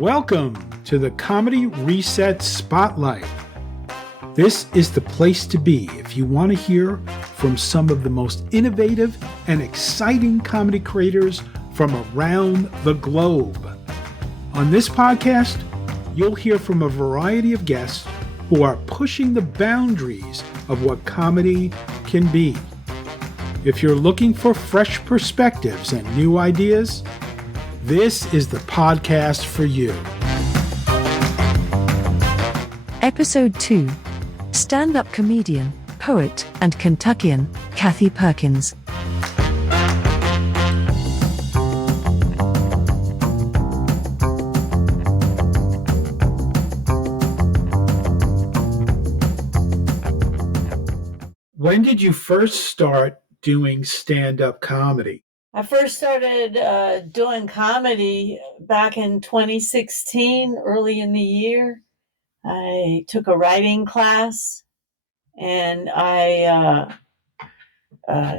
Welcome to the Comedy Reset Spotlight. This is the place to be if you want to hear from some of the most innovative and exciting comedy creators from around the globe. On this podcast, you'll hear from a variety of guests who are pushing the boundaries of what comedy can be. If you're looking for fresh perspectives and new ideas, this is the podcast for you. Episode 2. Stand-up comedian, poet, and Kentuckian, Cathy Perkins. When did you first start doing stand-up comedy? I first started doing comedy back in 2016, early in the year. I took a writing class and I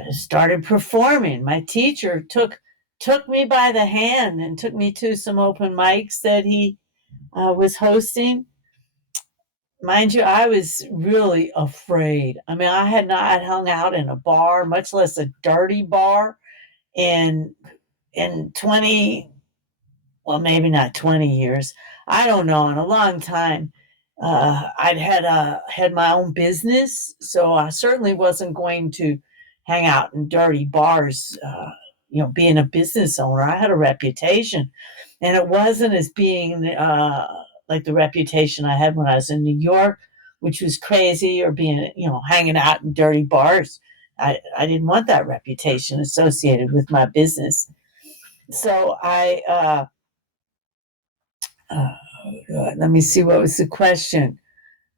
started performing. My teacher took me by the hand and took me to some open mics that he was hosting. Mind you, I was really afraid. I mean, I had not hung out in a bar, much less a dirty bar, in 20, well, maybe not 20 years. I don't know, in a long time. I'd had my own business, so I certainly wasn't going to hang out in dirty bars, being a business owner. I had a reputation, and it wasn't as being like the reputation I had when I was in New York, which was crazy, or being, hanging out in dirty bars. I didn't want that reputation associated with my business. So let me see, what was the question?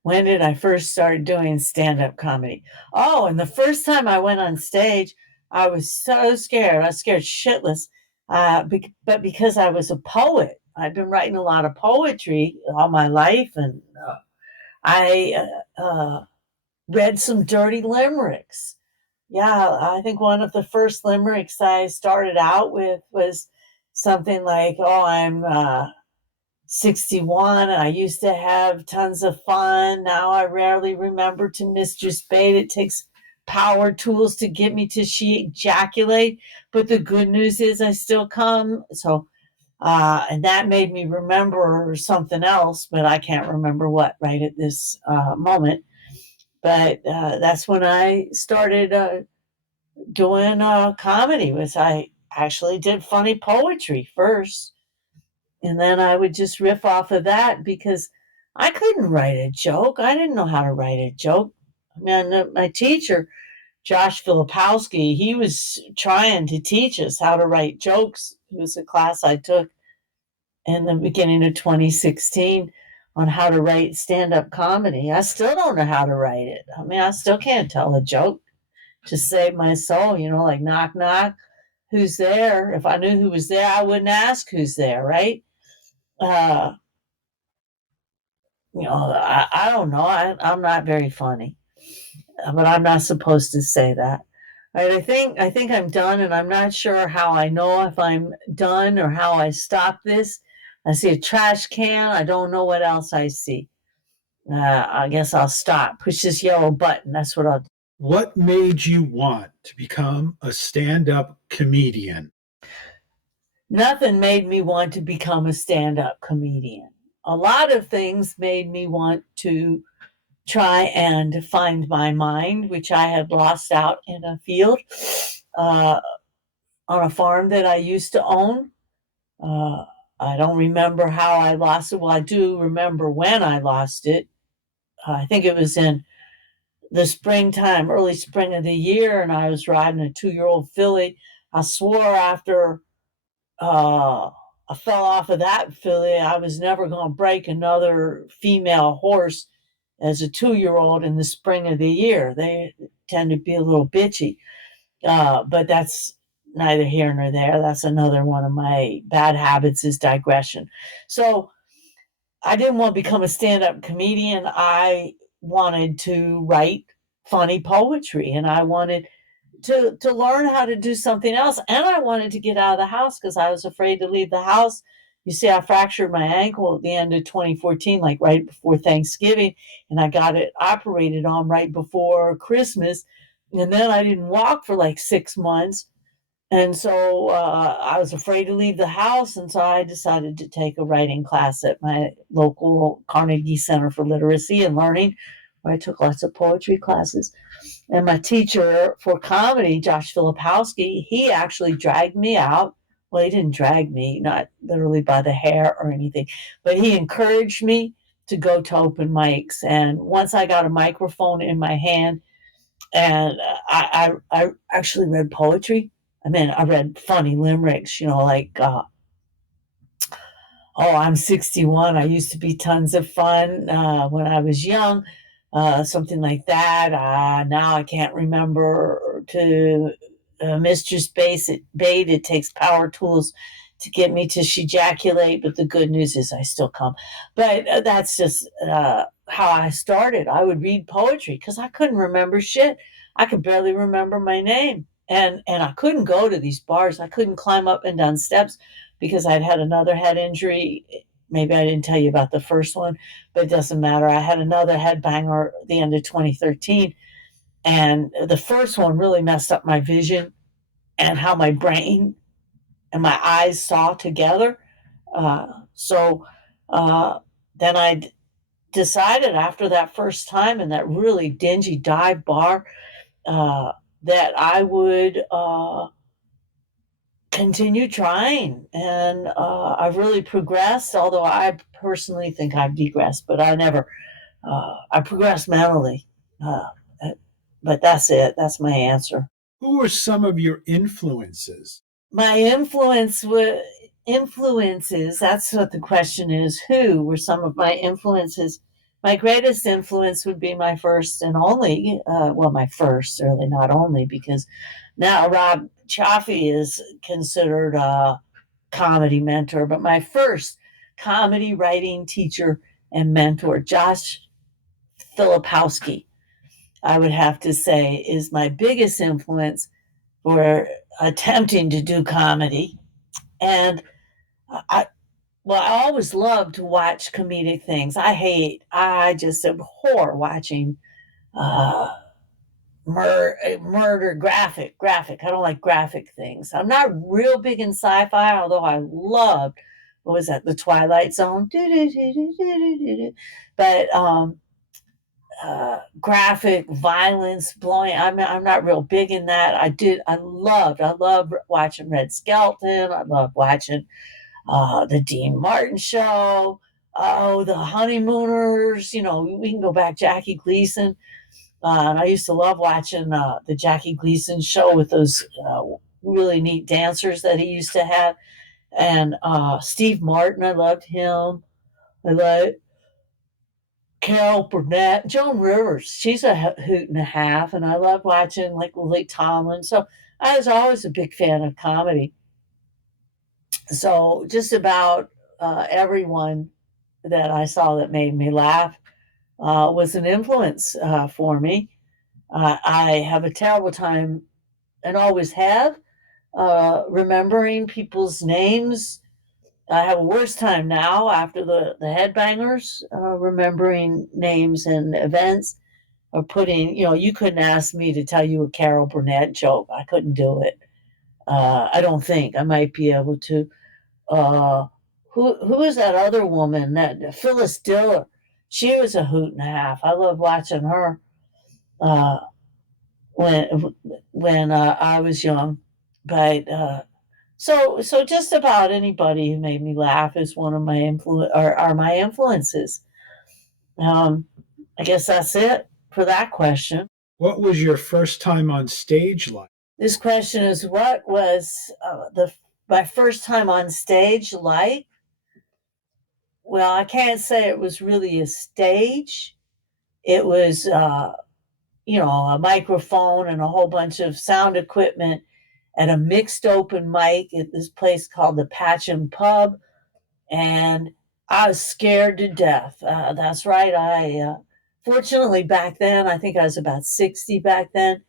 When did I first start doing stand-up comedy? Oh, and the first time I went on stage, I was so scared. I was scared shitless. But because I was a poet, I'd been writing a lot of poetry all my life, and I read some dirty limericks. Yeah, I think one of the first limericks I started out with was something like, I'm 61. I used to have tons of fun. Now I rarely remember to Mistress Bait. It takes power tools to get me to she ejaculate. But the good news is I still come. So, and that made me remember something else, but I can't remember what right at this moment. But that's when I started doing comedy. Was I actually did funny poetry first. And then I would just riff off of that because I couldn't write a joke. I didn't know how to write a joke. I mean, my teacher, Josh Filipowski, he was trying to teach us how to write jokes. It was a class I took in the beginning of 2016 on how to write stand-up comedy. I still don't know how to write it. I mean, I still can't tell a joke to save my soul, like knock, knock, who's there? If I knew who was there, I wouldn't ask who's there, right? I don't know. I'm not very funny, but I'm not supposed to say that. Right? I think I'm done, and I'm not sure how I know if I'm done or how I stop this. I see a trash can. I don't know what else I see. I guess I'll stop. Push this yellow button. That's what I'll do. What made you want to become a stand-up comedian? Nothing made me want to become a stand-up comedian. A lot of things made me want to try and find my mind, which I had lost out in a field on a farm that I used to own. I don't remember how I lost it. Well, I do remember when I lost it. I think it was in the springtime, early spring of the year, and I was riding a 2-year-old filly. I swore after I fell off of that filly, I was never going to break another female horse as a 2-year-old in the spring of the year. They tend to be a little bitchy, but that's neither here nor there. That's another one of my bad habits, is digression. So I didn't want to become a stand-up comedian. I wanted to write funny poetry, and I wanted to learn how to do something else. And I wanted to get out of the house because I was afraid to leave the house You see, I fractured my ankle at the end of 2014, like right before Thanksgiving, and I got it operated on right before Christmas. And then I didn't walk for like 6 months. And so I was afraid to leave the house. And so I decided to take a writing class at my local Carnegie Center for Literacy and Learning, where I took lots of poetry classes. And my teacher for comedy, Josh Filipowski, he actually dragged me out. Well, he didn't drag me, not literally by the hair or anything, but he encouraged me to go to open mics. And once I got a microphone in my hand, and I actually read poetry. I mean, I read funny limericks, like, I'm 61. I used to be tons of fun when I was young, something like that. Now I can't remember to Mistress Bait. It takes power tools to get me to ejaculate, but the good news is I still come. But that's just how I started. I would read poetry because I couldn't remember shit. I could barely remember my name. And I couldn't go to these bars. I couldn't climb up and down steps because I'd had another head injury. Maybe I didn't tell you about the first one, but it doesn't matter. I had another head banger at the end of 2013. And the first one really messed up my vision and how my brain and my eyes saw together. So then I decided after that first time in that really dingy dive bar that I would continue trying. And I've really progressed, although I personally think I've degressed, but I progressed mentally. But that's it. That's my answer. Who were some of your influences? My influences, that's what the question is. Who were some of my influences? My greatest influence would be my first and only, my first, certainly not only, because now Rob Chaffee is considered a comedy mentor, but my first comedy writing teacher and mentor, Josh Filipowski, I would have to say, is my biggest influence for attempting to do comedy. And I always love to watch comedic things. I just abhor watching murder graphic. I don't like graphic things. I'm not real big in sci-fi, although I loved, what was that, The Twilight Zone? But graphic violence, blowing. I'm not real big in that. I loved watching Red Skelton. I loved watching the Dean Martin show. Oh, the Honeymooners. We can go back, Jackie Gleason. And I used to love watching the Jackie Gleason show with those really neat dancers that he used to have. And Steve Martin, I loved him. I loved Carol Burnett, Joan Rivers. She's a hoot and a half. And I love watching like Lily Tomlin. So I was always a big fan of comedy. So just about everyone that I saw that made me laugh was an influence for me. I have a terrible time, and always have, remembering people's names. I have a worse time now after the headbangers, remembering names and events, or putting, you couldn't ask me to tell you a Carol Burnett joke. I couldn't do it. I don't think. I might be able to. Who is that other woman? That Phyllis Diller. She was a hoot and a half. I love watching her when I was young. But so just about anybody who made me laugh is one of my are my influences. I guess that's it for that question. What was your first time on stage like? This question is, what was my first time on stage like? Well, I can't say it was really a stage. It was, a microphone and a whole bunch of sound equipment at a mixed open mic at this place called the Patchen Pub. And I was scared to death. That's right. Fortunately, back then, I think I was about 60 back then,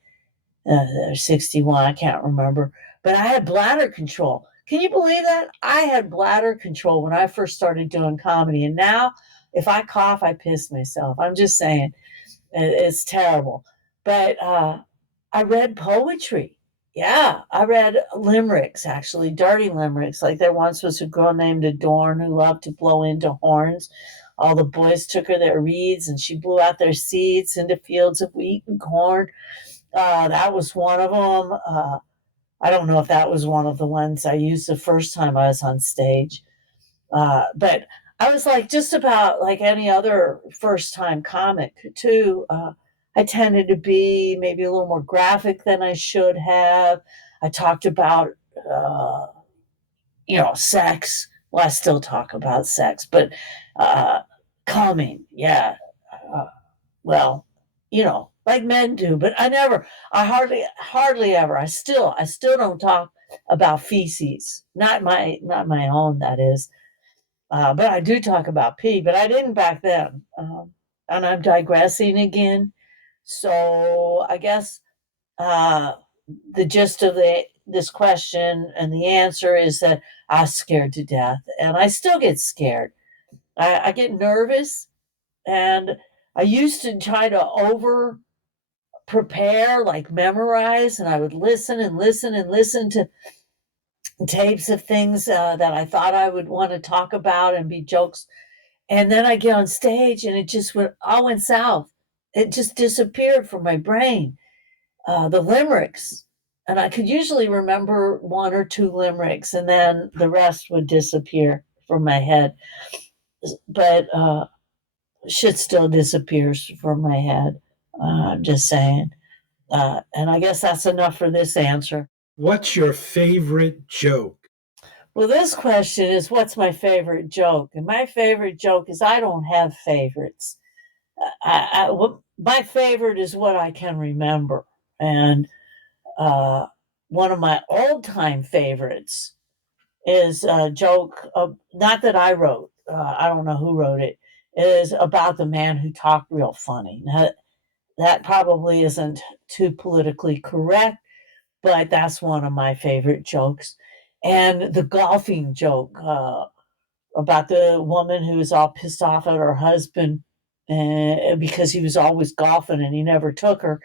or 61, I can't remember. But I had bladder control Can you believe that? I had bladder control when I first started doing comedy, and now if I cough, I piss myself. I'm just saying, it's terrible. But I read poetry. Yeah, I read limericks, actually, dirty limericks. Like there once was a girl named Adorn who loved to blow into horns. All the boys took her their reeds, and she blew out their seeds into fields of wheat and corn. That was one of them. I don't know if that was one of the ones I used the first time I was on stage. But I was like, just about like any other first time comic, too. I tended to be maybe a little more graphic than I should have. I talked about, sex. Well, I still talk about sex, but coming, yeah. Uh, well, like men do, but I hardly ever, I still don't talk about feces, not my own, that is. But I do talk about pee, but I didn't back then. And I'm digressing again. So I guess uh, the gist of this question and the answer is that I was scared to death, and I still get scared. I get nervous, and I used to try to over prepare, like memorize, and I would listen and listen and listen to tapes of things that I thought I would want to talk about and be jokes. And then I get on stage and it just all went south. It just disappeared from my brain. The limericks. And I could usually remember one or two limericks, and then the rest would disappear from my head. But shit still disappears from my head. I'm just saying. And I guess that's enough for this answer. What's your favorite joke? Well, this question is, what's my favorite joke? And my favorite joke is, I don't have favorites. My favorite is what I can remember. And one of my old time favorites is a joke, not that I wrote, I don't know who wrote it, is about the man who talked real funny. Now, that probably isn't too politically correct, but that's one of my favorite jokes. And the golfing joke about the woman who was all pissed off at her husband because he was always golfing and he never took her.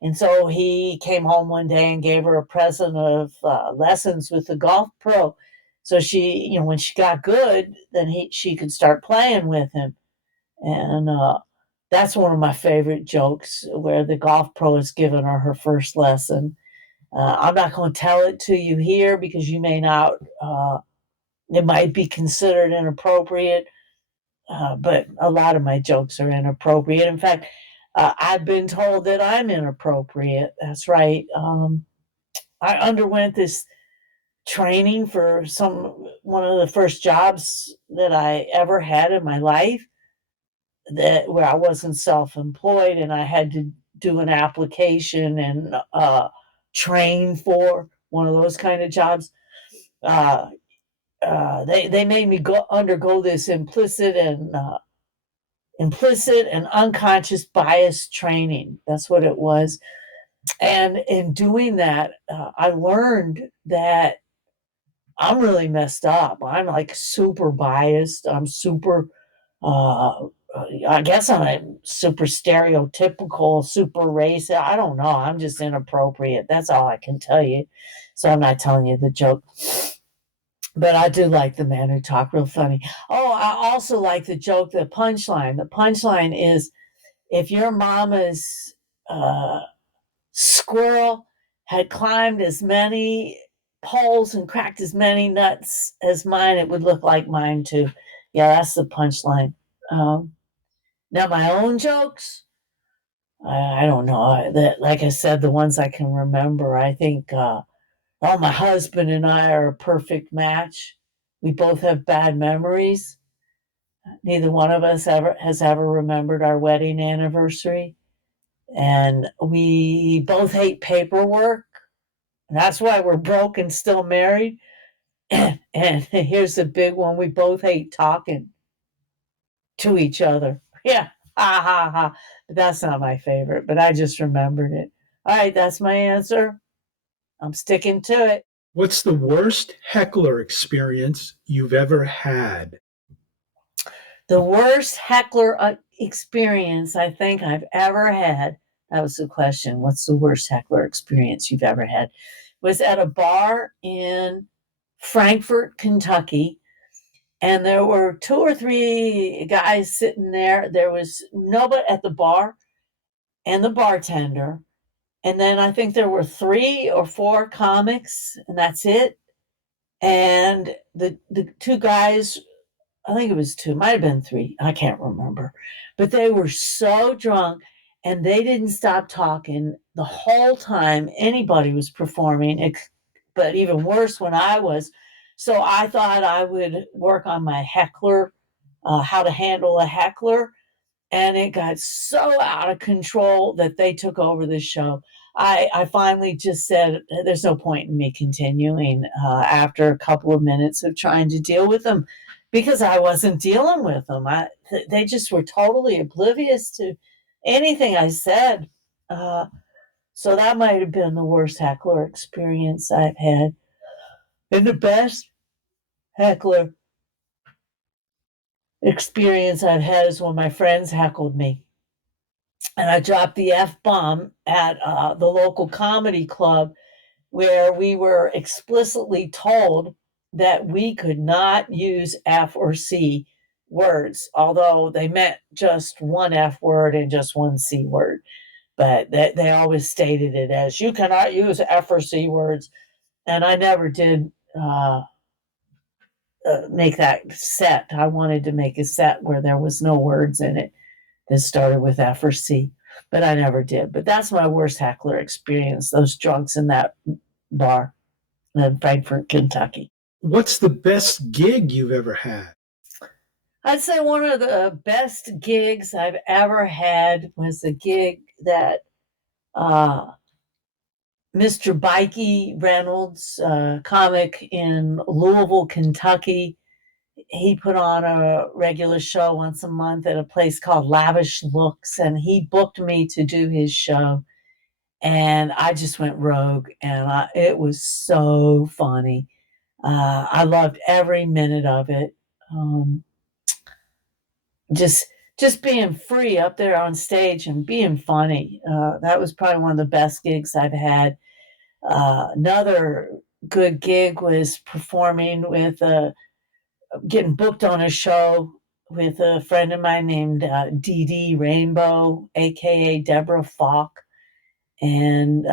And so he came home one day and gave her a present of lessons with the golf pro. So she, when she got good, then she could start playing with him. And that's one of my favorite jokes, where the golf pro has given her first lesson. I'm not going to tell it to you here because you may not, it might be considered inappropriate, but a lot of my jokes are inappropriate. In fact, I've been told that I'm inappropriate. That's right. I underwent this training for one of the first jobs that I ever had in my life, where I wasn't self-employed, and I had to do an application and train for one of those kind of jobs. They made me undergo this implicit and unconscious bias training. That's what it was. And in doing that, I learned that I'm really messed up. I'm like super biased. I'm super, I guess I'm super stereotypical, super racist. I don't know. I'm just inappropriate. That's all I can tell you. So I'm not telling you the joke. But I do like the man who talked real funny. Oh, I also like the joke, the punchline. The punchline is, if your mama's squirrel had climbed as many poles and cracked as many nuts as mine, it would look like mine too. Yeah, that's the punchline. Now, my own jokes, I don't know. Like I said, the ones I can remember, I think, my husband and I are a perfect match. We both have bad memories. Neither one of us has ever remembered our wedding anniversary. And we both hate paperwork. And that's why we're broke and still married. And here's the big one: we both hate talking to each other. Yeah, ha ha ha. But that's not my favorite, but I just remembered it. All right, that's my answer. I'm sticking to it. What's the worst heckler experience you've ever had? The worst heckler experience I think I've ever had, that was the question. What's the worst heckler experience you've ever had? Was at a bar in Frankfort, Kentucky. And there were two or three guys sitting there. There was nobody at the bar and the bartender. And then I think there were three or four comics, and that's it. And the two guys, I think it was two, might have been three, I can't remember. But they were so drunk and they didn't stop talking the whole time anybody was performing, but even worse when I was. So I thought I would work on my heckler, how to handle a heckler. And it got so out of control that they took over the show. I finally just said, there's no point in me continuing after a couple of minutes of trying to deal with them because I wasn't dealing with them. They just were totally oblivious to anything I said. So that might have been the worst heckler experience I've had. And the best heckler experience I've had is when my friends heckled me. And I dropped the F bomb at the local comedy club where we were explicitly told that we could not use F or C words, although they meant just one F word and just one C word. But they always stated it as you cannot use F or C words. And I never did make that set. I wanted to make a set where there was no words in it that started with F or C, but I never did. But that's my worst heckler experience, those drunks in that bar in Frankfort, Kentucky. What's the best gig you've ever had? I'd say one of the best gigs I've ever had was a gig that Mr. Bikey Reynolds, comic in Louisville, Kentucky, he put on a regular show once a month at a place called Lavish Looks, and he booked me to do his show. And I just went rogue, and it was so funny. I loved every minute of it. Um, just just being free up there on stage and being funny. That was probably one of the best gigs I've had. Another good gig was performing with getting booked on a show with a friend of mine named Dee Dee Rainbow, aka Deborah Falk, and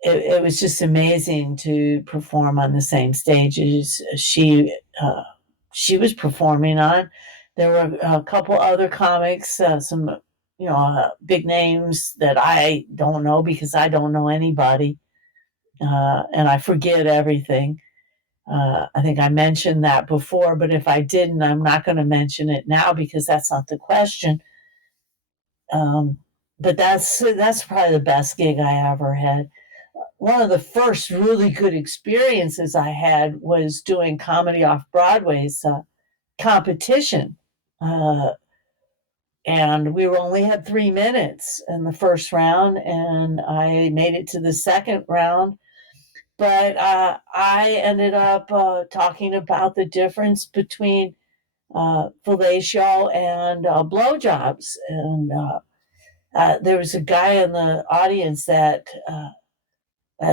it was just amazing to perform on the same stage as she was performing on. There were a couple other comics, some big names that I don't know because I don't know anybody, and I forget everything. I think I mentioned that before, but if I didn't, I'm not going to mention it now because that's not the question. But that's probably the best gig I ever had. One of the first really good experiences I had was doing comedy off Broadway's competition. Uh, and we only had 3 minutes in the first round, and I made it to the second round. But I ended up talking about the difference between fellatio and blowjobs. And there was a guy in the audience that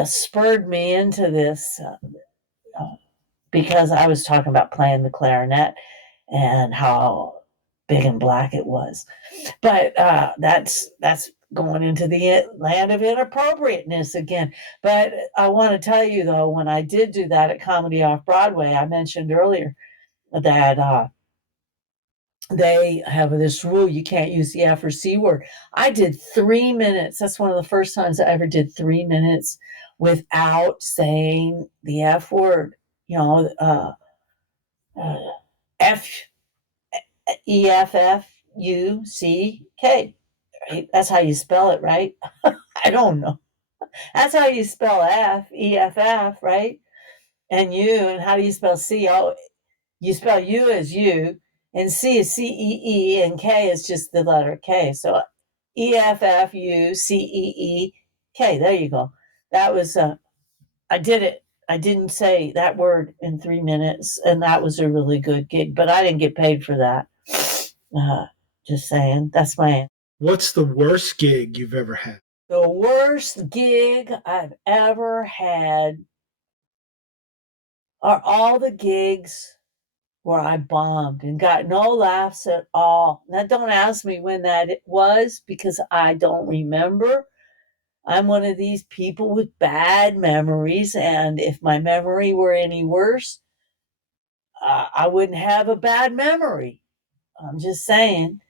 spurred me into this because I was talking about playing the clarinet and how big and black it was. But that's going into the land of inappropriateness again. But I want to tell you though, when I did do that at Comedy Off Broadway, I mentioned earlier that they have this rule you can't use the F or C word. I did 3 minutes. That's one of the first times I ever did 3 minutes without saying the F word. You know, F EFFUCK. Right? That's how you spell it, right? I don't know. That's how you spell EFF, right? And U, and how do you spell C? Oh, you spell U as U, and C is CEE, and K is just the letter K. So EFFUCEEK. There you go. That was I did it I didn't say that word in 3 minutes, and that was a really good gig, but I didn't get paid for that. Just saying. That's my answer. What's the worst gig you've ever had? The worst gig I've ever had are all the gigs where I bombed and got no laughs at all. Now, don't ask me when that was because I don't remember. I'm one of these people with bad memories, and if my memory were any worse, I wouldn't have a bad memory. I'm just saying.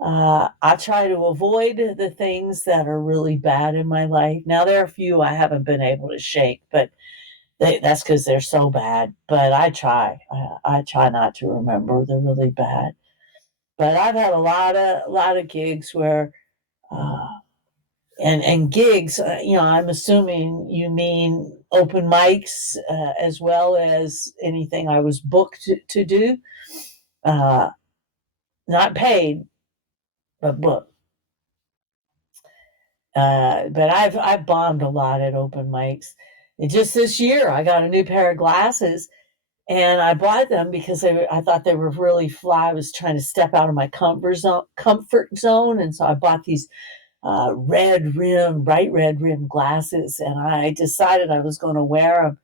I try to avoid the things that are really bad in my life. Now, there are a few I haven't been able to shake, but that's because they're so bad. But I try. I try not to remember the really bad. But I've had a lot of gigs where, uh, and gigs. I'm assuming you mean open mics as well as anything I was booked to do. Uh, Not paid, but booked. But I've bombed a lot at open mics. And just this year, I got a new pair of glasses, and I bought them because I thought they were really fly. I was trying to step out of my comfort zone, and so I bought these bright red rim glasses, and I decided I was going to wear them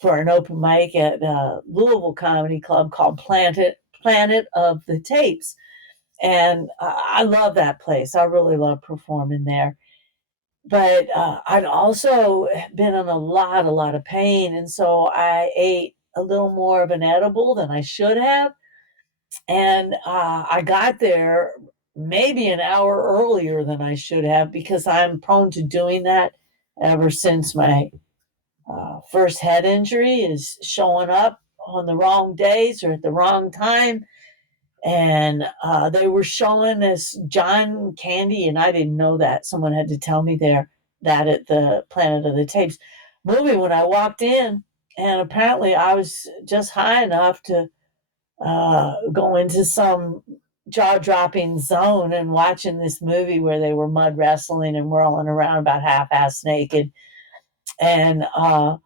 for an open mic at Louisville Comedy Club called Planet of the Tapes, and I love that place. I really love performing there. But I'd also been in a lot of pain, and so I ate a little more of an edible than I should have. And I got there maybe an hour earlier than I should have because I'm prone to doing that ever since my first head injury is showing up on the wrong days or at the wrong time. And they were showing this John Candy, and I didn't know that. Someone had to tell me that at the Planet of the Tapes movie when I walked in, and apparently I was just high enough to go into some jaw-dropping zone and watching this movie where they were mud wrestling and rolling around about half-ass naked, and uh,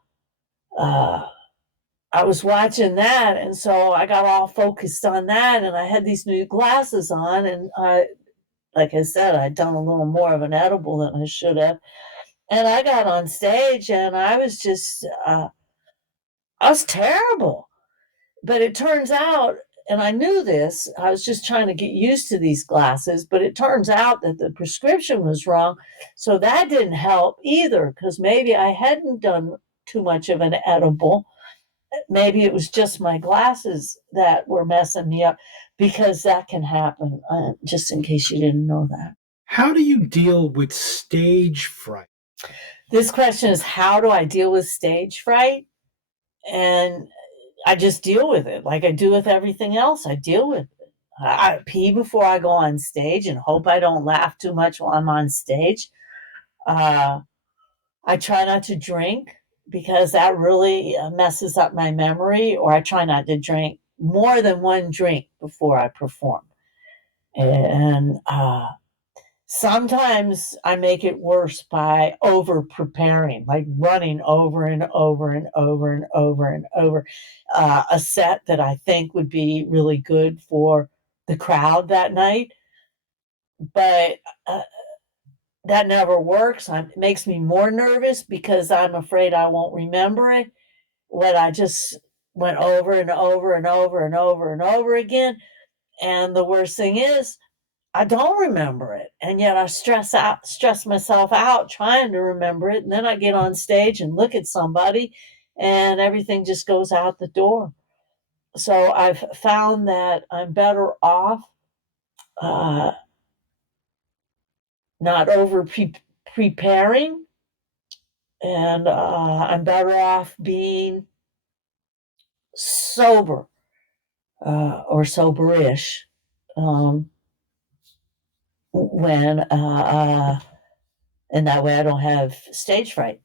I was watching that, and so I got all focused on that, and I had these new glasses on, and like I said, I'd done a little more of an edible than I should have, and I got on stage, and I was just, I was terrible. But it turns out, and I knew this, I was just trying to get used to these glasses, but it turns out that the prescription was wrong, so that didn't help either, because maybe I hadn't done too much of an edible. Maybe it was just my glasses that were messing me up because that can happen, just in case you didn't know that. How do you deal with stage fright? This question is, how do I deal with stage fright? And I just deal with it like I do with everything else. I deal with it. I pee before I go on stage and hope I don't laugh too much while I'm on stage. Uh, I try not to drink because that really messes up my memory, or I try not to drink more than one drink before I perform. And sometimes I make it worse by over preparing, like running over and over and over and over and over a set that I think would be really good for the crowd that night. But that never works. It makes me more nervous because I'm afraid I won't remember it. What I just went over and over and over and over and over again. And the worst thing is, I don't remember it. And yet I stress myself out trying to remember it. And then I get on stage and look at somebody and everything just goes out the door. So I've found that I'm better off uh, not over preparing, and I'm better off being sober or soberish um, when and that way I don't have stage fright.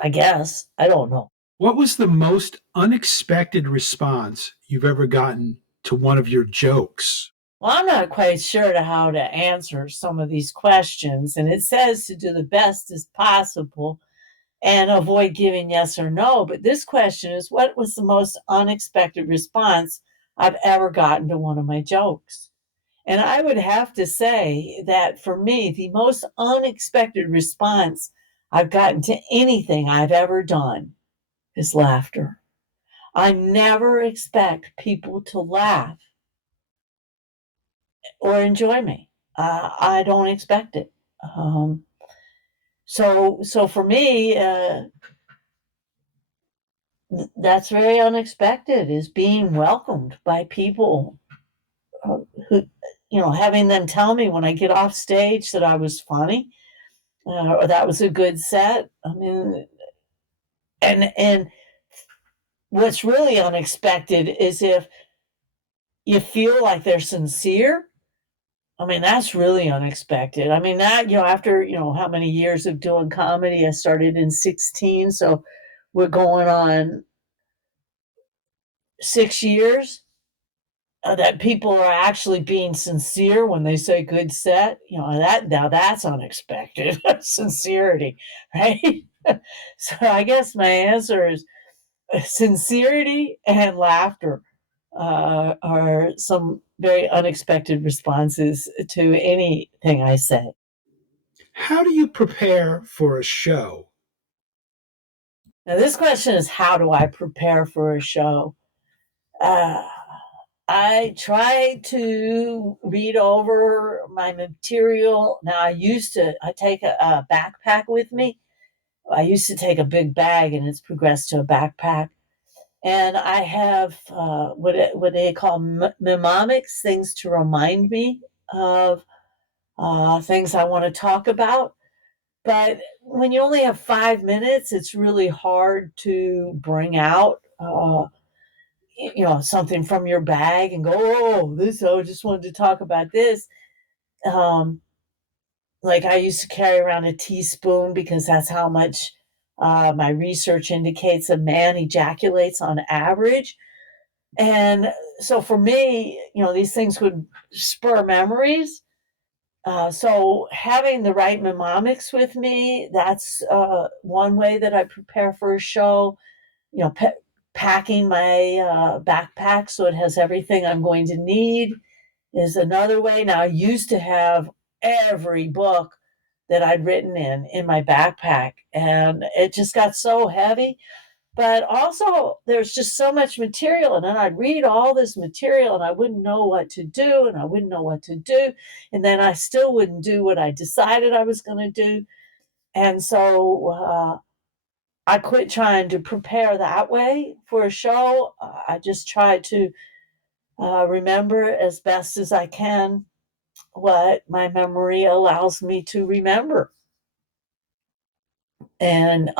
I guess. I don't know. What was the most unexpected response you've ever gotten to one of your jokes? Well, I'm not quite sure to how to answer some of these questions, and it says to do the best as possible. and avoid giving yes or no. But this question is, what was the most unexpected response I've ever gotten to one of my jokes? And I would have to say that for me, the most unexpected response I've gotten to anything I've ever done is laughter. I never expect people to laugh or enjoy me. I don't expect it. Um, so for me, that's very unexpected. Is being welcomed by people who, having them tell me when I get off stage that I was funny, or that was a good set. I mean, and what's really unexpected is if you feel like they're sincere. I mean, that's really unexpected. I mean, that, after, how many years of doing comedy, I started in 16, so we're going on 6 years, that people are actually being sincere when they say good set. That's unexpected. Sincerity, right? So I guess my answer is sincerity and laughter are some very unexpected responses to anything I say. How do you prepare for a show? Now, this question is, how do I prepare for a show? Uh, I try to read over my material. Now, I take a backpack with me. I used to take a big bag, and it's progressed to a backpack. And I have what they call mnemonics, things to remind me of things I want to talk about. But when you only have 5 minutes, it's really hard to bring out, something from your bag and go, oh, I just wanted to talk about this. Um, like I used to carry around a teaspoon because that's how much my research indicates a man ejaculates on average. And so for me, these things would spur memories. So having the right mnemonics with me, that's one way that I prepare for a show. You know, packing my backpack so it has everything I'm going to need is another way. Now, I used to have every book that I'd written in my backpack, and it just got so heavy. But also, there's just so much material, and then I'd read all this material, and I wouldn't know what to do, and I wouldn't know what to do, and then I still wouldn't do what I decided I was going to do. And so I quit trying to prepare that way for a show. I just try to remember as best as I can what my memory allows me to remember. And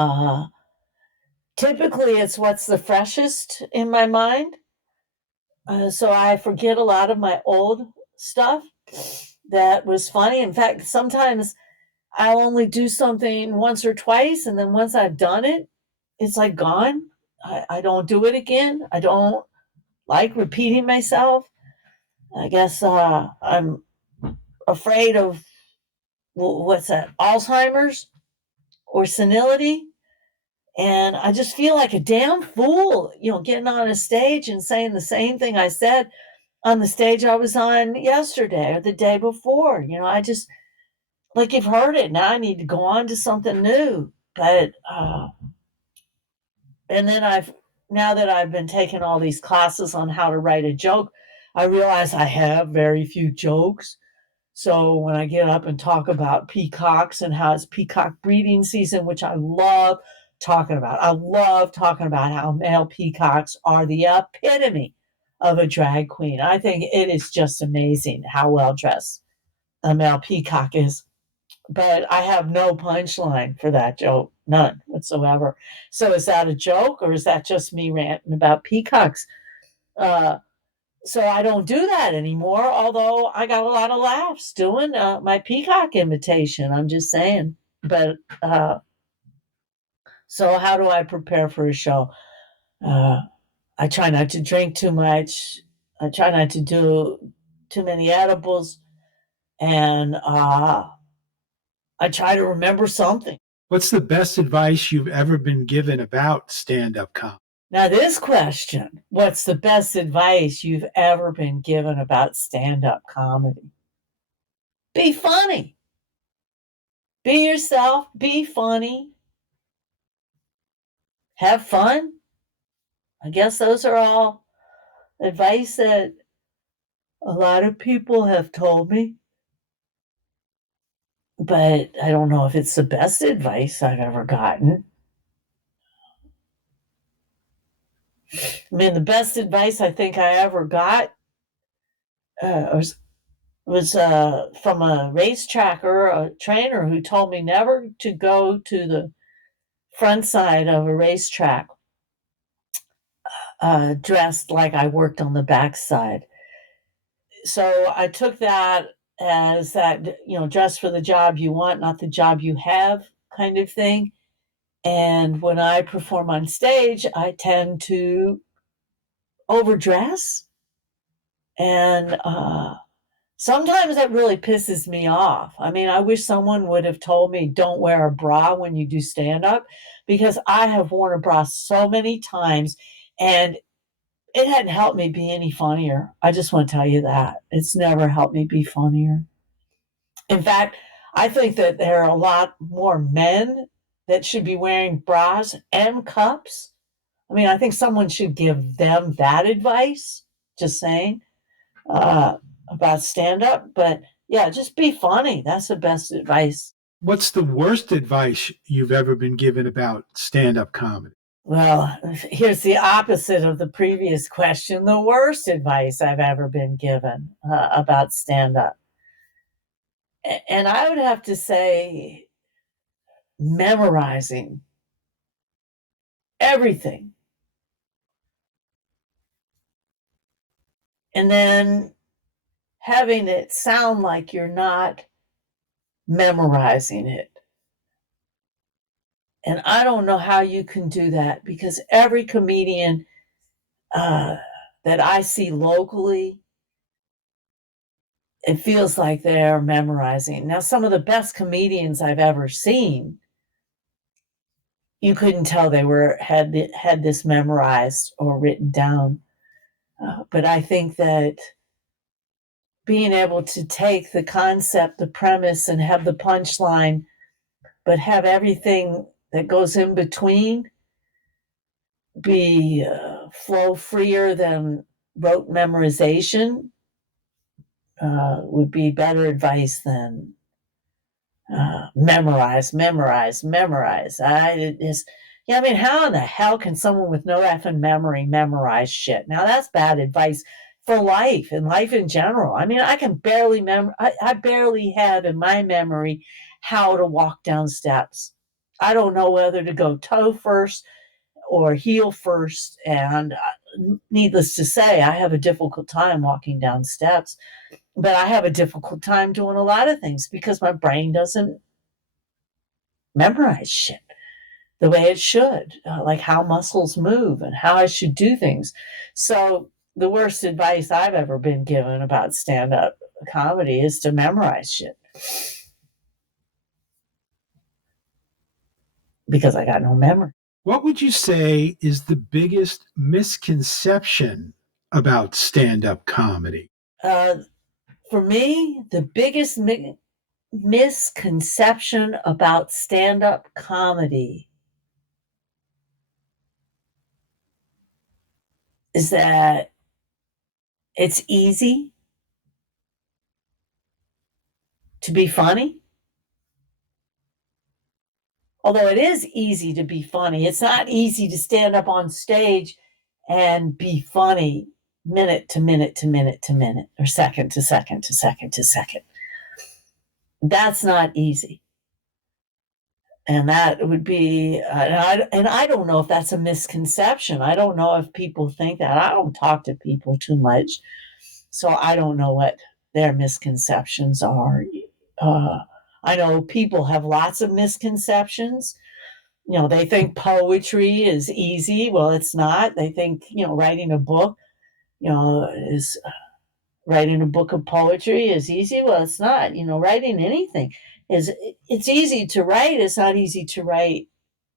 typically, it's what's the freshest in my mind. So I forget a lot of my old stuff that was funny. In fact, sometimes I'll only do something once or twice, and then once I've done it, it's like gone. I don't do it again. I don't like repeating myself. I guess I'm afraid of what's that, Alzheimer's or senility. And I just feel like a damn fool, getting on a stage and saying the same thing I said on the stage I was on yesterday or the day before. I just, like, you've heard it. Now I need to go on to something new. But, and then now that I've been taking all these classes on how to write a joke, I realize I have very few jokes. So when I get up and talk about peacocks and how it's peacock breeding season, which I love talking about how male peacocks are the epitome of a drag queen. I think it is just amazing how well dressed a male peacock is. But I have no punchline for that joke, none whatsoever. So is that a joke, or is that just me ranting about peacocks? Uh, so I don't do that anymore, although I got a lot of laughs doing my peacock imitation. I'm just saying. But so how do I prepare for a show? I try not to drink too much. I try not to do too many edibles. And I try to remember something. What's the best advice you've ever been given about stand-up comedy? Now, this question, what's the best advice you've ever been given about stand-up comedy? Be funny. Be yourself. Be funny. Have fun. I guess those are all advice that a lot of people have told me. But I don't know if it's the best advice I've ever gotten. I mean, the best advice I think I ever got was from a racetracker, a trainer who told me never to go to the front side of a racetrack dressed like I worked on the back side. So I took that as that, dress for the job you want, not the job you have kind of thing. And when I perform on stage, I tend to overdress. And sometimes that really pisses me off. I mean, I wish someone would have told me, don't wear a bra when you do stand up, because I have worn a bra so many times and it hadn't helped me be any funnier. I just want to tell you that. It's never helped me be funnier. In fact, I think that there are a lot more men that should be wearing bras and cups. I mean, I think someone should give them that advice, just saying, about stand up. But yeah, just be funny. That's the best advice. What's the worst advice you've ever been given about stand-up comedy? Well, here's the opposite of the previous question. The worst advice I've ever been given about stand up. And I would have to say, memorizing everything. And then having it sound like you're not memorizing it. And I don't know how you can do that, because every comedian that I see locally, it feels like they're memorizing. Now, some of the best comedians I've ever seen, you couldn't tell they had this memorized or written down. But I think that being able to take the concept, the premise, and have the punchline, but have everything that goes in between be flow freer than rote memorization would be better advice than memorize. I mean, how in the hell can someone with no effing memory memorize shit? Now, that's bad advice for life and life in general. I mean, I can barely I barely have in my memory how to walk down steps. I don't know whether to go toe first or heel first. And needless to say, I have a difficult time walking down steps, but I have a difficult time doing a lot of things because my brain doesn't memorize shit the way it should, like how muscles move and how I should do things. So the worst advice I've ever been given about stand-up comedy is to memorize shit, because I got no memory. What would you say is the biggest misconception about stand-up comedy? For me, the biggest misconception about stand-up comedy is that it's easy to be funny. Although it is easy to be funny, it's not easy to stand up on stage and be funny minute to minute to minute to minute, or second to second to second to second. That's not easy. And that would be, and I don't know if that's a misconception. I don't know if people think that. I don't talk to people too much, so I don't know what their misconceptions are. I know people have lots of misconceptions. They think poetry is easy. Well, it's not. They think, writing a book, writing a book of poetry is easy. Well, it's not. Writing anything, it's easy to write. It's not easy to write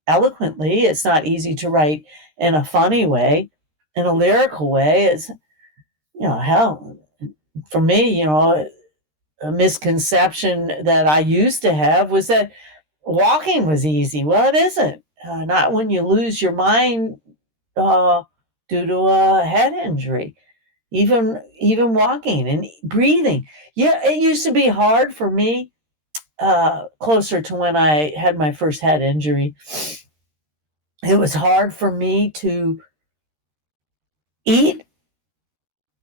eloquently. It's not easy to write in a funny way, in a lyrical way. It's, hell, for me, a misconception that I used to have was that walking was easy. Well, it isn't. Not when you lose your mind due to a head injury. Even walking and breathing. Yeah, it used to be hard for me, closer to when I had my first head injury. It was hard for me to eat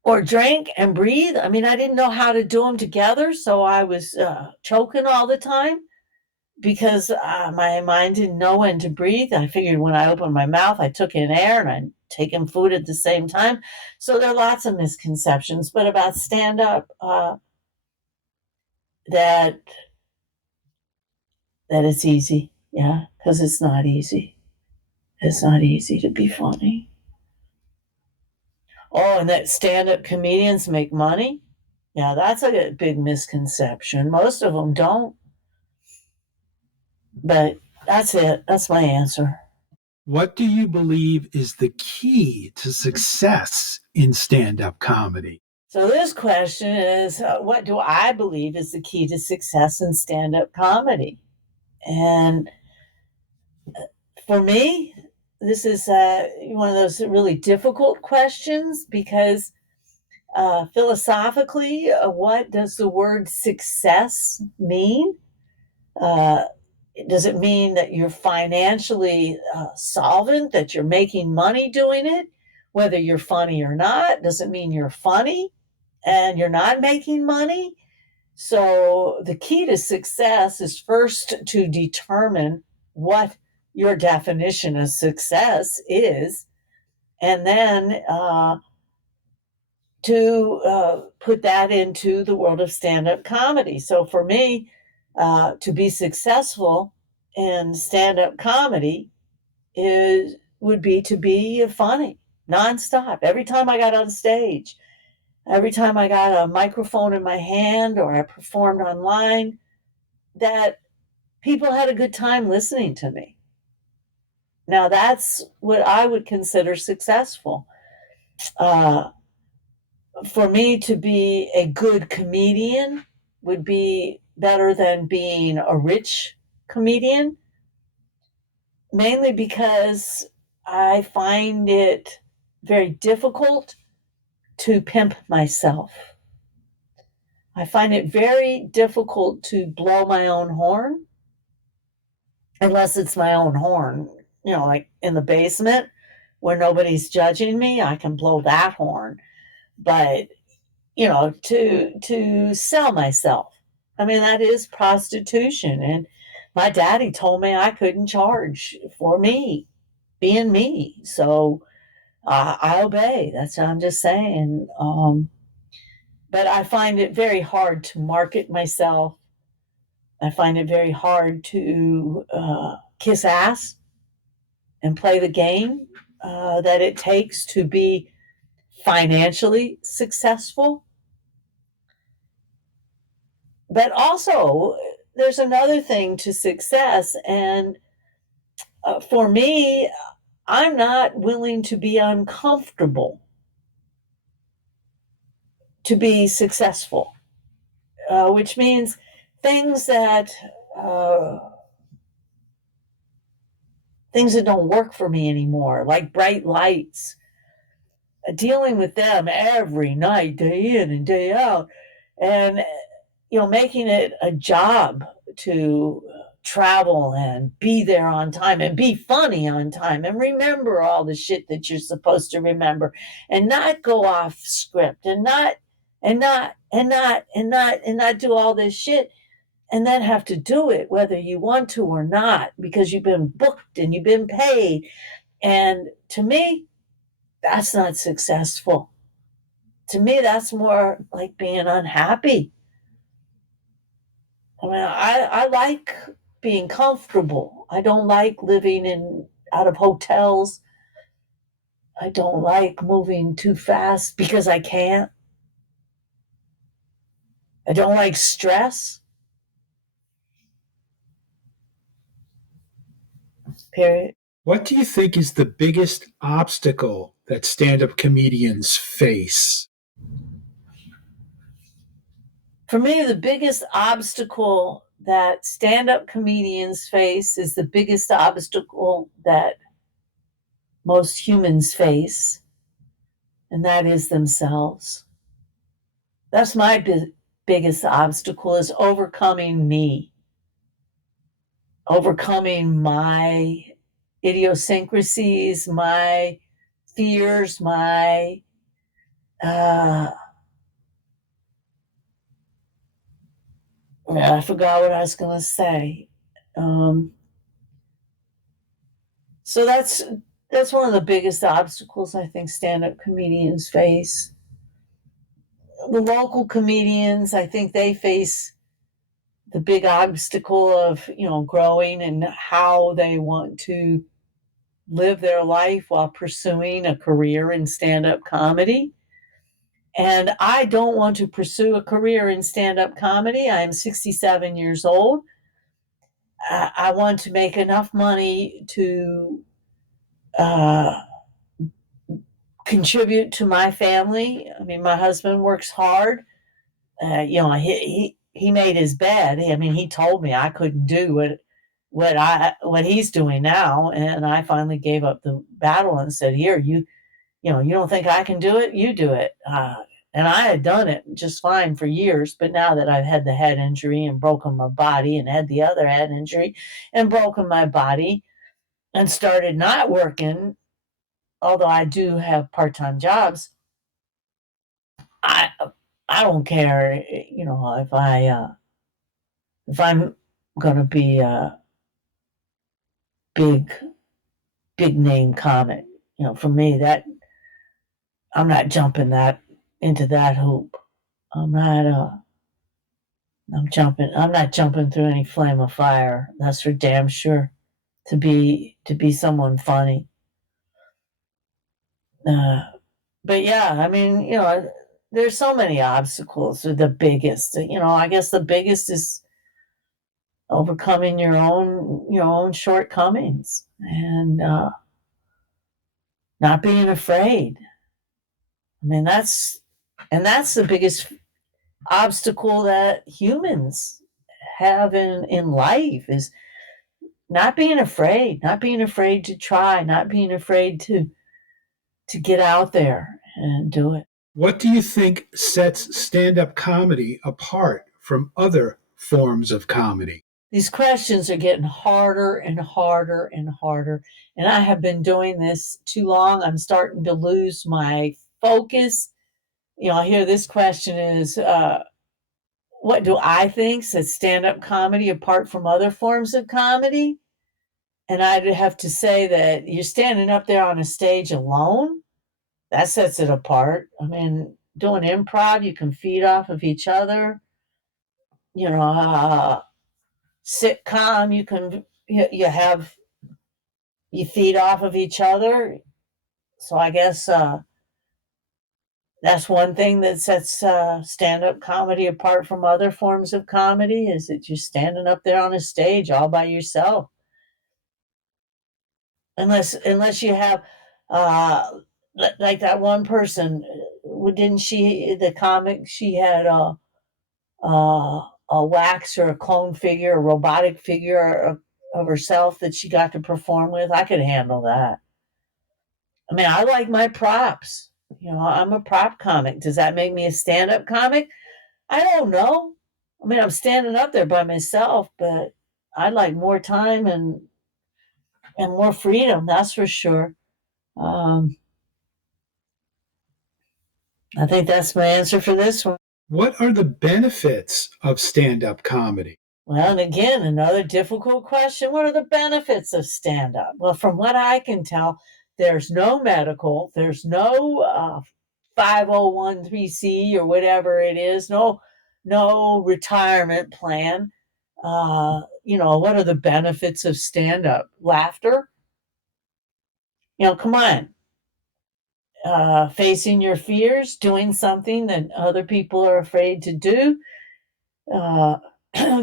or drink and breathe. I mean, I didn't know how to do them together, so I was choking all the time because my mind didn't know when to breathe. I figured when I opened my mouth, I took in air and I take in food at the same time. So there are lots of misconceptions, but about stand-up, that it's easy. Yeah, because it's not easy. It's not easy to be funny. Oh, and that stand-up comedians make money? Yeah, that's a big misconception. Most of them don't. But that's it. That's my answer. What do you believe is the key to success in stand-up comedy? So this question is, what do I believe is the key to success in stand-up comedy? And for me, this is one of those really difficult questions because philosophically, what does the word success mean? Uh, does it mean that you're financially solvent, that you're making money doing it, whether you're funny or not? Does it mean you're funny and you're not making money? So the key to success is first to determine what your definition of success is, and then to put that into the world of stand-up comedy. So for me, to be successful in stand-up comedy would be to be funny nonstop. Every time I got on stage, every time I got a microphone in my hand or I performed online, that people had a good time listening to me. Now that's what I would consider successful. For me to be a good comedian would be better than being a rich comedian, mainly because I find it very difficult to pimp myself. I find it very difficult to blow my own horn, unless it's my own horn, like in the basement where nobody's judging me, I can blow that horn. But to sell myself. I mean, that is prostitution. And my daddy told me I couldn't charge for me being me. So I obey. That's what I'm just saying. But I find it very hard to market myself. I find it very hard to kiss ass and play the game that it takes to be financially successful. But also, there's another thing to success. And for me, I'm not willing to be uncomfortable to be successful, which means things that uh, things that don't work for me anymore, like bright lights, dealing with them every night, day in and day out, and making it a job to travel and be there on time and be funny on time and remember all the shit that you're supposed to remember and not go off script and not do all this shit and then have to do it whether you want to or not because you've been booked and you've been paid. And to me, that's not successful. To me, that's more like being unhappy. I mean, I like being comfortable. I don't like living out of hotels. I don't like moving too fast because I can't. I don't like stress. period. What do you think is the biggest obstacle that stand-up comedians face? For me, the biggest obstacle that stand-up comedians face is the biggest obstacle that most humans face, and that is themselves. That's my biggest obstacle, is overcoming me, overcoming my idiosyncrasies, my fears, my I forgot what I was going to say. So that's one of the biggest obstacles I think stand-up comedians face. The local comedians, I think they face the big obstacle of, growing and how they want to live their life while pursuing a career in stand-up comedy. And I don't want to pursue a career in stand-up comedy. I'm 67 years old. I want to make enough money to contribute to my family. I mean, my husband works hard. He made his bed. I mean, he told me I couldn't do what he's doing now, and I finally gave up the battle and said, "Here, you don't think I can do it? You do it." And I had done it just fine for years, but now that I've had the head injury and broken my body, and had the other head injury and broken my body, and started not working, although I do have part-time jobs, I I don't care, if I'm going to be a big name comic. For me, that I'm not jumping that into that hoop. I'm not I'm not jumping through any flame of fire. That's for damn sure. To be someone funny. But yeah, I mean, there's so many obstacles. The biggest, I guess the biggest is overcoming your own shortcomings, and not being afraid. I mean, that's the biggest obstacle that humans have in life, is not being afraid to try, not being afraid to get out there and do it. What do you think sets stand-up comedy apart from other forms of comedy? These questions are getting harder and harder and harder, and I have been doing this too long. I'm starting to lose my focus. I hear this question is, what do I think sets stand-up comedy apart from other forms of comedy? And I'd have to say that you're standing up there on a stage alone. That sets it apart. I mean, doing improv, you can feed off of each other. Sitcom, you feed off of each other. So I guess that's one thing that sets stand-up comedy apart from other forms of comedy, is that you're standing up there on a stage all by yourself. Unless you have, like that one person, didn't she, the comic, she had a wax or a clone figure, a robotic figure of herself that she got to perform with. I could handle that. I mean, I like my props. I'm a prop comic. Does that make me a stand-up comic? I don't know. I mean, I'm standing up there by myself, but I'd like more time and more freedom, that's for sure. I think that's my answer for this one. What are the benefits of stand-up comedy? Well, and again, another difficult question. What are the benefits of stand-up? Well, from what I can tell, there's no medical, there's no 501c or whatever it is, no retirement plan. What are the benefits of stand-up? Laughter. Come on. Facing your fears, doing something that other people are afraid to do,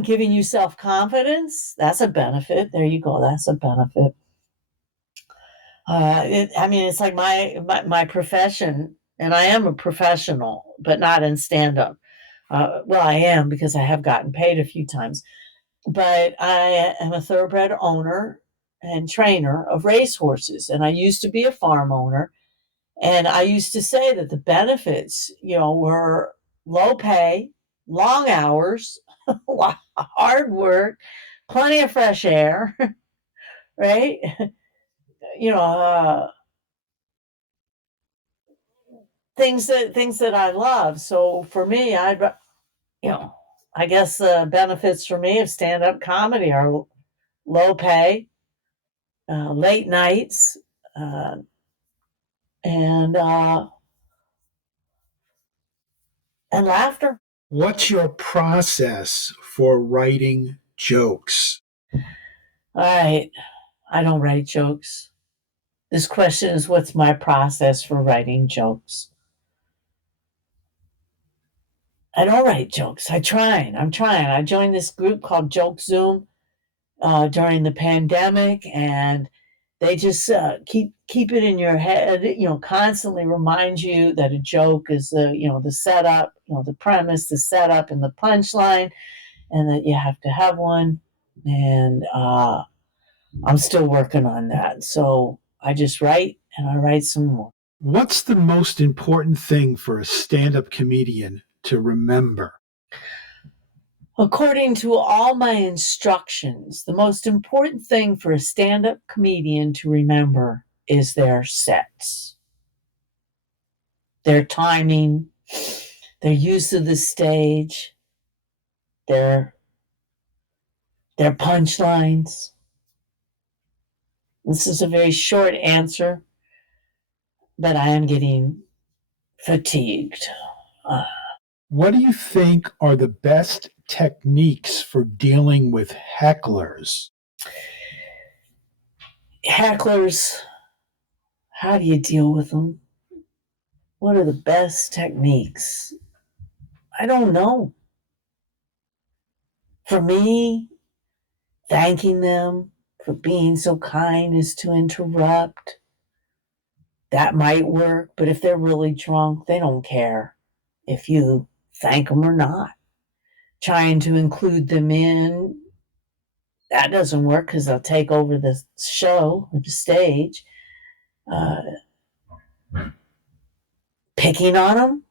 giving you self-confidence. That's a benefit. There you go. That's a benefit. It's like my profession, and I am a professional, but not in stand-up. Well, I am because I have gotten paid a few times, but I am a thoroughbred owner and trainer of racehorses, and I used to be a farm owner, and I used to say that the benefits, were low pay, long hours, hard work, plenty of fresh air, right? You know, things that I love. So for me, you know, I guess the benefits for me of stand-up comedy are low pay, late nights, uh, and and laughter. What's your process for writing jokes? All right, I don't write jokes. This question is, what's my process for writing jokes? I don't write jokes. I'm trying. I joined this group called Joke Zoom during the pandemic, and they just keep it in your head. Constantly remind you that a joke is the setup, the premise, the setup, and the punchline, and that you have to have one. And I'm still working on that. So I just write, and I write some more. What's the most important thing for a stand up comedian to remember? According to all my instructions, the most important thing for a stand up comedian to remember is their sets, their timing, their use of the stage, their punchlines. This is a very short answer, but I am getting fatigued. Uh, What do you think are the best techniques for dealing with hecklers? Hecklers, how do you deal with them? What are the best techniques? I don't know. For me, thanking them for being so kind as to interrupt, that might work, but if they're really drunk, they don't care if you thank them or not. Trying to include them in, that doesn't work because they'll take over the show or the stage. Uh, Picking on them,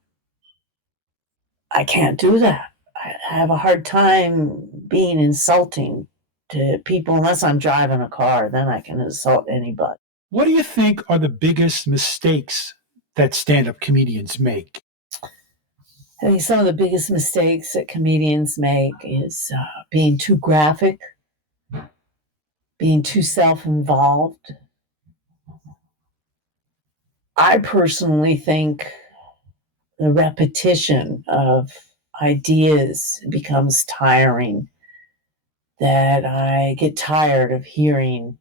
I can't do that. I have a hard time being insulting to people unless I'm driving a car. Then I can insult anybody. What do you think are the biggest mistakes that stand up comedians make? I think some of the biggest mistakes that comedians make is being too graphic, being too self-involved. I personally think the repetition of ideas becomes tiring, that I get tired of hearing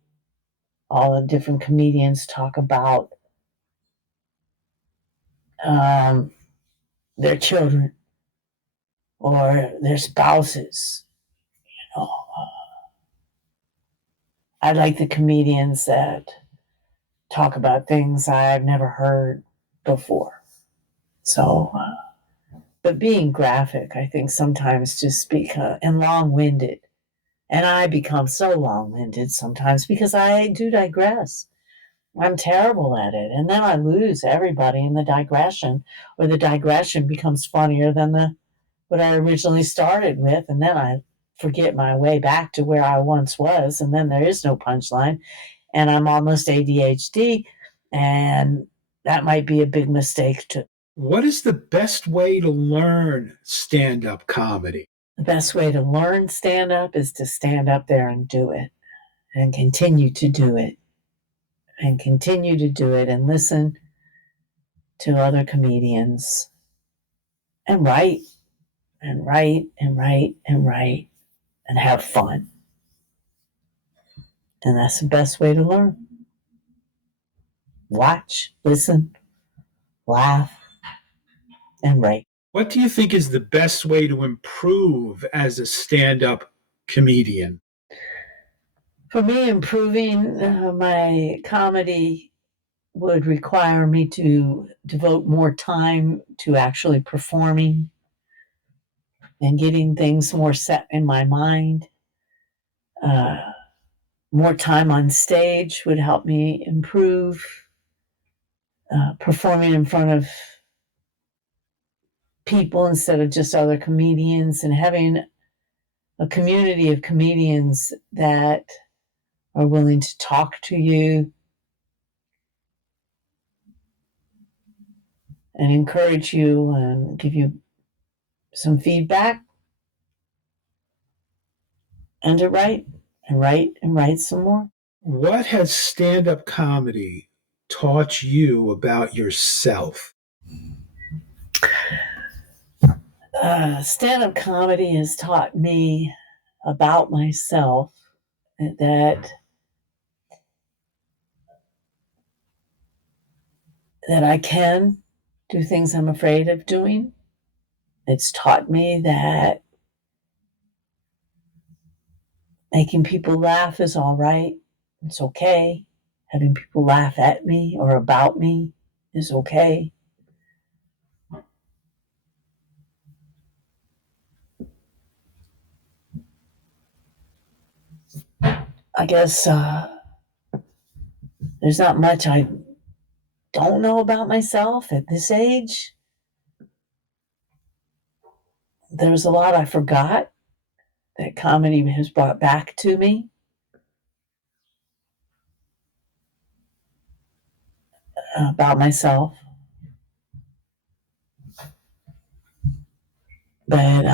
all the different comedians talk about um, their children or their spouses. You know, I like the comedians that talk about things I've never heard before. So, but being graphic, I think sometimes just because, and long winded. And I become so long winded sometimes because I do digress. I'm terrible at it. And then I lose everybody in the digression, or the digression becomes funnier than what I originally started with. And then I forget my way back to where I once was. And then there is no punchline. And I'm almost ADHD. And that might be a big mistake too. What is the best way to learn stand up comedy? The best way to learn stand up is to stand up there and do it and continue to do it and continue to do it and listen to other comedians and write and write and write and write and have fun. And that's the best way to learn. Watch, listen, laugh, and write. What do you think is the best way to improve as a stand up comedian? For me, improving my comedy would require me to devote more time to actually performing and getting things more set in my mind. More time on stage would help me improve. Performing in front of people instead of just other comedians, and having a community of comedians that are willing to talk to you and encourage you and give you some feedback, and to write and write and write some more. What has stand-up comedy taught you about yourself? Stand-up comedy has taught me about myself that I can do things I'm afraid of doing. It's taught me that making people laugh is all right. It's okay. Having people laugh at me or about me is okay. I guess there's not much I don't know about myself at this age. There's a lot I forgot that comedy has brought back to me. About myself. But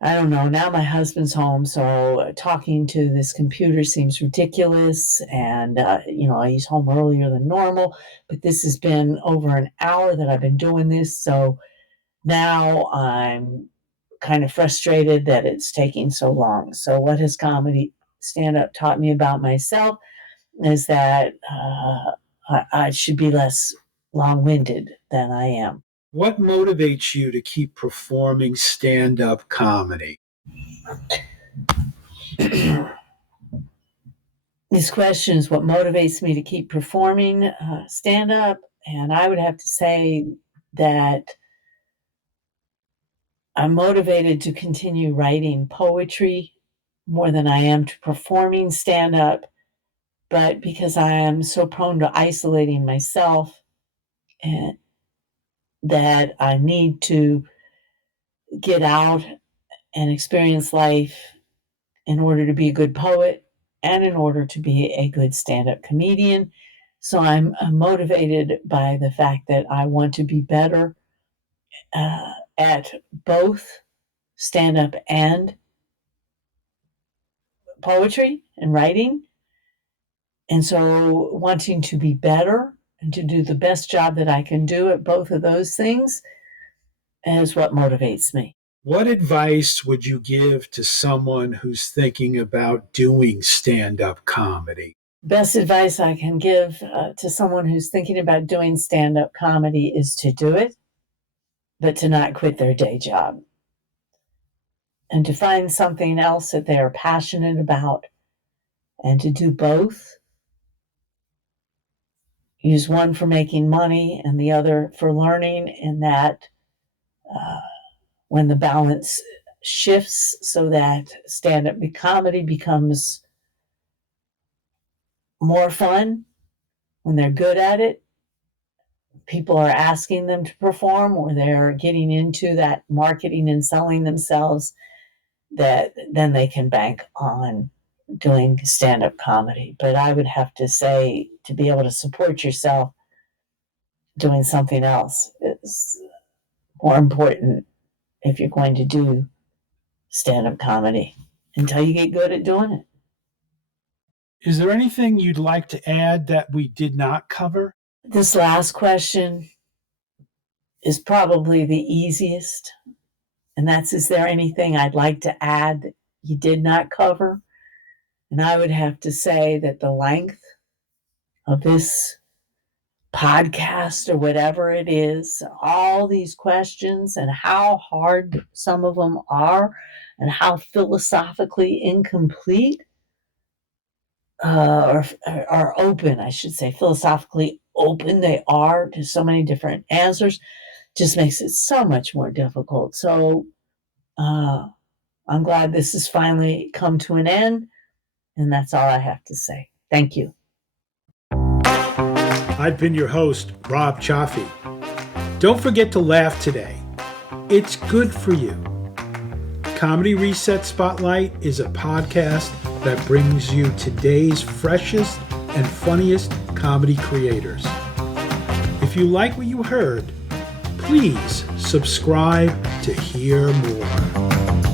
I don't know. Now my husband's home, so talking to this computer seems ridiculous. And, he's home earlier than normal. But this has been over an hour that I've been doing this. So now I'm kind of frustrated that it's taking so long. So what has comedy stand-up taught me about myself is that I should be less long-winded than I am. What motivates you to keep performing stand-up comedy? These questions, what motivates me to keep performing stand-up, and I would have to say that I'm motivated to continue writing poetry more than I am to performing stand-up, but because I am so prone to isolating myself, and that I need to get out and experience life in order to be a good poet and in order to be a good stand-up comedian. So I'm motivated by the fact that I want to be better at both stand-up and poetry and writing. And so wanting to be better and to do the best job that I can do at both of those things is what motivates me. What advice would you give to someone who's thinking about doing stand-up comedy? Best advice I can give to someone who's thinking about doing stand-up comedy is to do it, but to not quit their day job. And to find something else that they are passionate about and to do both. Use one for making money and the other for learning, and that when the balance shifts so that stand-up comedy becomes more fun, when they're good at it, people are asking them to perform, or they're getting into that marketing and selling themselves, that then they can bank on doing stand-up comedy. But I would have to say, to be able to support yourself, doing something else is more important if you're going to do stand-up comedy until you get good at doing it. Is there anything you'd like to add that we did not cover? This last question is probably the easiest, and that's, is there anything I'd like to add that you did not cover? And I would have to say that the length of this podcast or whatever it is, all these questions and how hard some of them are and how philosophically incomplete, or are open, I should say, philosophically open they are to so many different answers, just makes it so much more difficult. So I'm glad this has finally come to an end, and that's all I have to say. Thank you. I've been your host, Rob Chaffee. Don't forget to laugh today. It's good for you. Comedy Reset Spotlight is a podcast that brings you today's freshest and funniest comedy creators. If you like what you heard, please subscribe to hear more.